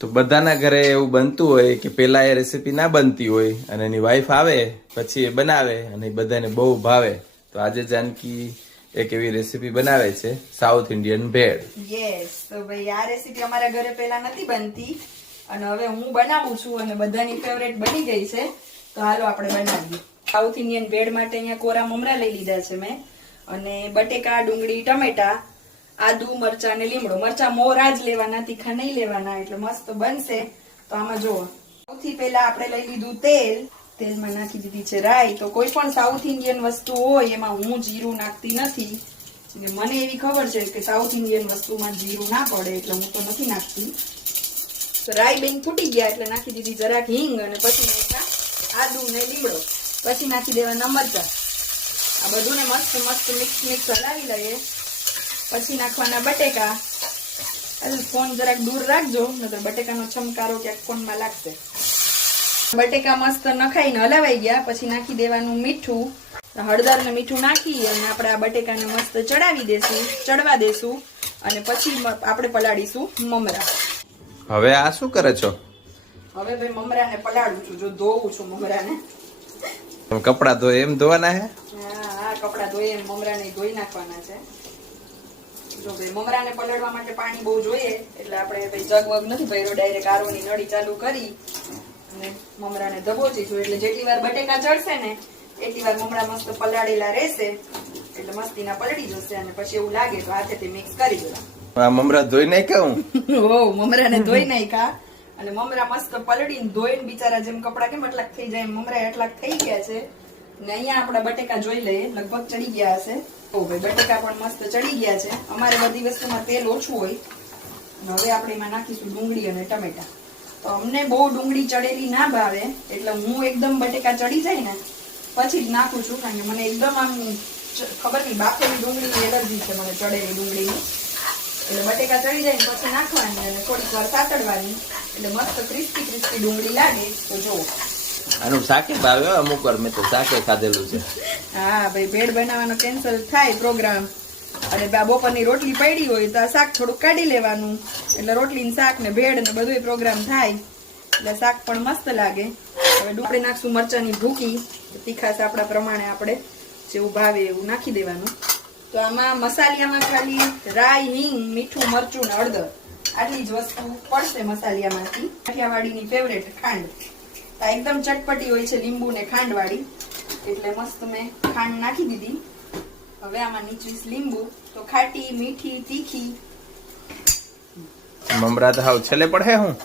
તો બધાના ઘરે એવું બનતું હોય કે પેલા એ રેસીપી ના બનતી હોય અને એની વાઈફ આવે પછી એ બનાવે અને બધાને બહુ ભાવે. તો આજે જાનકી એક એવી રેસીપી બનાવે છે, સાઉથ ઇન્ડિયન ભેળ. યસ, તો ભાઈ આ રેસીપી અમારા ઘરે પહેલા નથી બનતી અને હવે હું બનાવું છું અને બધાની ફેવરેટ બની ગઈ છે. તો હાલો આપણે બનાવીએ. સાઉથ ઇન્ડિયન ભેળ માટે અહીંયા કોરા મમરા લઈ લીધા છે મેં અને બટેકા, ડુંગળી, ટમેટા, આદુ, મરચા અને લીમડો. મરચા મોરા જ લેવાના, તીખા નહીં લેવાના, એટલે મસ્ત બનશે. તો આમાં જુઓ, સૌથી પહેલા આપણે લઈ લીધું તેલ. તેલમાં નાખી દીધી છે રાઈ. તો કોઈ પણ સાઉથ ઇન્ડિયન વસ્તુ હોય એમાં હું જીરું નાખતી નથી. મને એવી ખબર છે કે સાઉથ ઇન્ડિયન વસ્તુમાં જીરું ના પડે એટલે હું તો નથી નાખતી. તો રાઈ બેન ફૂટી ગયા એટલે નાખી દીધી જરાક હિંગ અને પછી નાખ્યા આદુ ને લીમડો. પછી નાખી દેવાના મરચા. આ બધું ને મસ્ત મસ્ત મિક્સ હલાવી લઈએ. પછી નાખવાના બટેકા. ફોન જરાક દૂર રાખજો, નતર બટેકાનો ચમકારો ક્યાંક ફોનમાં લાગશે. બટેકા મસ્ત નખાઈને હલાવાઈ ગયા. પછી નાખી દેવાનું મીઠું, હળદર ને મીઠું નાખી અને આપણે આ બટેકાને મસ્ત ચડવા દેશું અને પછી આપણે પલાળીશું મમરા. હવે આ શું કરે છો? હવે ભાઈ મમરાને પલાળું છું, જો ધોવું છું મમરાને. કપડા ધોય એમ ધોવાના હે? હા, કપડા ધોઈ એમ મમરાને ધોઈ નાખવાના છે. જો ભાઈ મમરાને પલાળવા માટે પાણી બહુ જોઈએ એટલે આપણે ભાઈ જગ વગ નથી ભર્યો, ડાયરેક્ટ આરોની નળી ચાલુ કરી અને મમરાને દબોચીશું. એટલે જેટલી વાર બટેકા ચડશે ને એટલી વાર મમરા મસ્ત પલાળેલા રહેશે એટલે મસ્તીના પલળી જશે અને પછી એવું લાગે તો હાથેથી મિક્સ કરી દેવા. આ મમરા ધોઈ નાખ્યા હું? ઓ, મમરાને ધોઈ નાખ્યા અને મમરા મસ્ત પલળીને ધોઈને બિચારા જેમ કપડા કેમ એટલાક થઈ જાય મમરા એટલાક થઈ ગયા છે. ને અહીંયા આપણા બટેકા જોઈ લઈએ, લગભગ ચડી ગયા હશે. ઓ ભાઈ બટેકા પણ મસ્ત ચડી ગયા છે. અમારે બધી વસ્તુમાં તેલ ઓછું હોય. હવે આપણે એમાં નાખીશું ડુંગળી અને ટમેટા. તો અમને બહુ ડુંગળી ચડેલી ના ભાવે એટલે હું એકદમ બટેકા ચડી જાય ને પછી જ નાખું છું, કારણ કે મને એકદમ આમ ખબર નહીં, બાફેલી ડુંગળીની એલર્જી છે મને, ચડેલી ડુંગળીની. એટલે બટેકા ચડી જાય ને પછી નાખવાની અને થોડીક વાર સાતડવાની એટલે મસ્ત ક્રિસ્પી ડુંગળી લાગે. તો જુઓ, આનું શાકે ભાવે અમુક વાર, મેં તો શાકે ખાધેલું છે. હા ભાઈ, ભેળ બનાવવાનો કેન્સલ થાય પ્રોગ્રામ અને બપોરની રોટલી પડી હોય તો આ શાક થોડુંક કાઢી લેવાનું એટલે રોટલી શાક ને ભેળ ને બધું પ્રોગ્રામ થાય એટલે શાક પણ મસ્ત લાગે. હવે ડુંગળી નાખશું મરચાની ભૂકી, તીખાશ આપણા પ્રમાણે આપણે જેવું ભાવે એવું નાખી દેવાનું. તો આમાં મસાલિયામાં ખાલી રાઈ, હિંગ, મીઠું, મરચું ને હળદર આટલી જ વસ્તુ પડશે મસાલિયામાંથી. કાઠિયાવાડીની ફેવરેટ ખાંડ. આ એકદમ ચટપટી હોય છે, લીંબુ ને ખાંડ વાળી, એટલે મસ્ત મેં ખાંડ નાખી દીધી. હવે આમાં નીચવીશ લીંબુ. તો ખાટી, મીઠી, તીખી. મમરા તો હાવ છેલ્લે પડે હું.